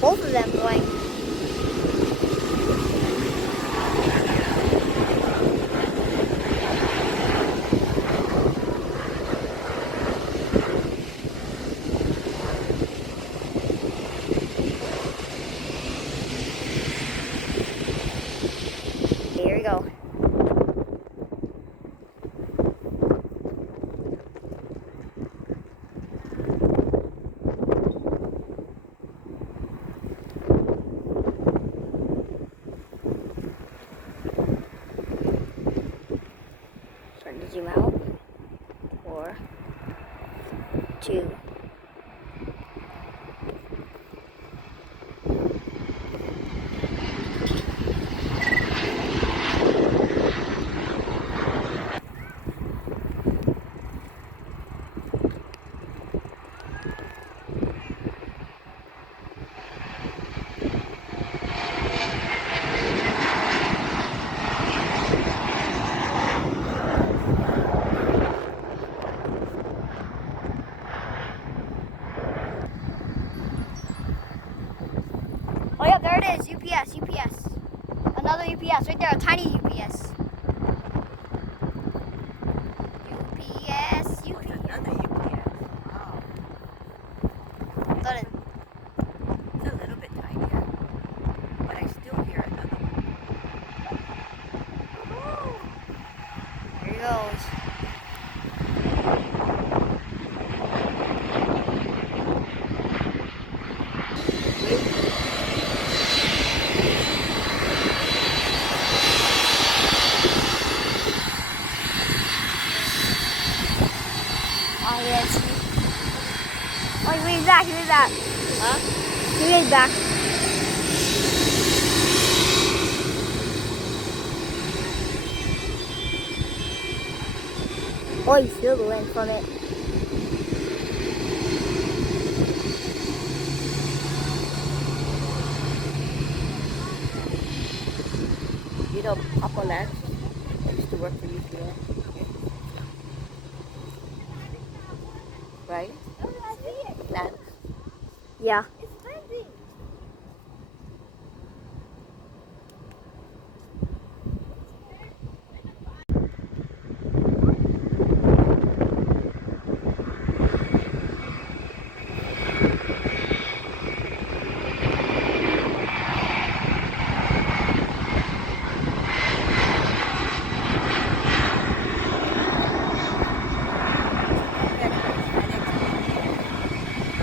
both of them going. Here we go. Starting to zoom out. 4, 2. Oh yeah, there it is. UPS. Another UPS right there, a tiny UPS. UPS. Another UPS. Wow. Thought it. It's a little bit tinier, but I still hear another one. Here he goes. Oh, yes. Oh, he waved back. Huh? He waved back. Oh, you feel the wind from it. You know, Papa Lance used to work for UPS. Right? Lance. Yeah.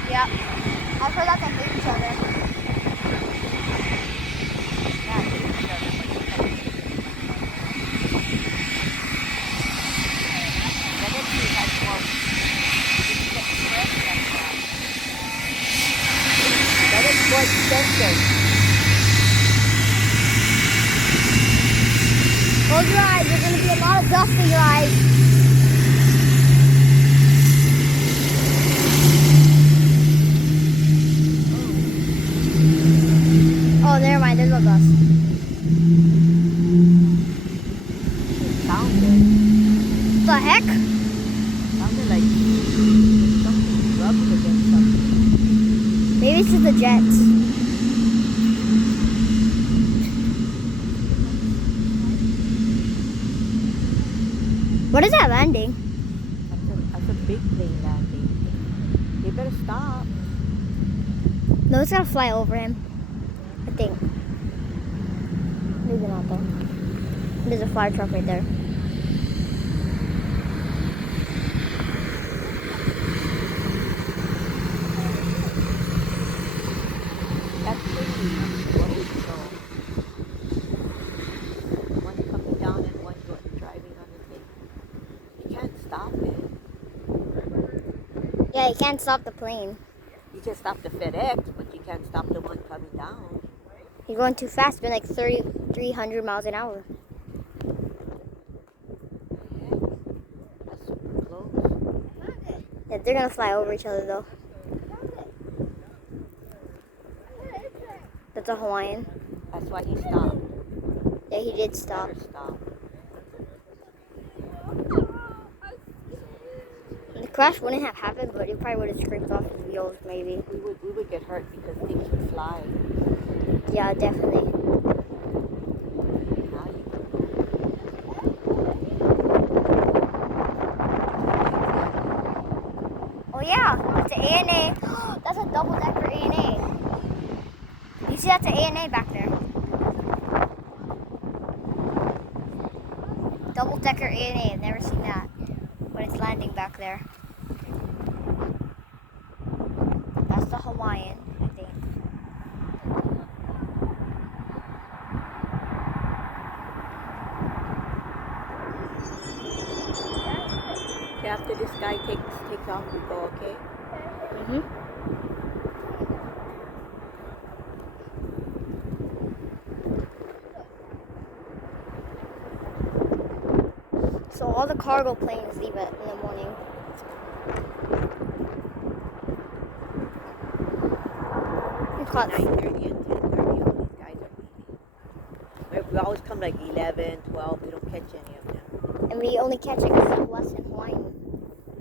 Yeah. I've heard that they hate each other. More expensive. Close your eyes. There's going to be a lot of dust in your eyes. Oh, never mind. There's no dust. Sounded. The heck? Sounded like something rubbing against something. Maybe it's just the jets. What is that landing? That's a big plane landing. They better stop. No, it's gonna fly over him. I think. Maybe not though. There's a fire truck right there. That's pretty. What is it though? One coming down and one driving on the thing. You can't stop it. Yeah, you can't stop the plane. You can stop the FedEx, but you can't stop the one coming down. You're going too fast. You're like 300 miles an hour. That's super close. Yeah, they're gonna fly over each other though. That's a Hawaiian. That's why he stopped. Yeah, he did stop. Better stop. The crash wouldn't have happened, but it probably would have scraped off his wheels maybe. We would get hurt because things would fly. fly. Yeah, definitely. Now you can. Oh yeah, it's an ANA. That's a double-decker ANA. You see, that's an ANA back there. Double-decker ANA. I've never seen that. But it's landing back there. That's the Hawaiian, I think. Okay, after this guy takes off, we go, okay? Mm-hmm. So all the cargo planes leave it in the morning. We caught 9:30 and 10:30, all these guys are leaving. We always come like 11, 12, we don't catch any of them. and we only catch like Southwest and Hawaiian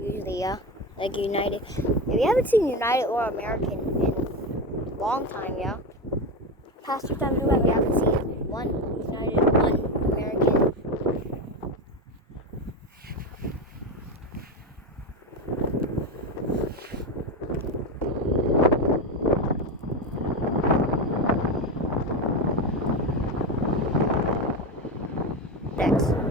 usually, yeah. Like United. Yeah, we haven't seen United or American in a long time, yeah. Past 2 times we went, we haven't seen one United, one American. Thanks.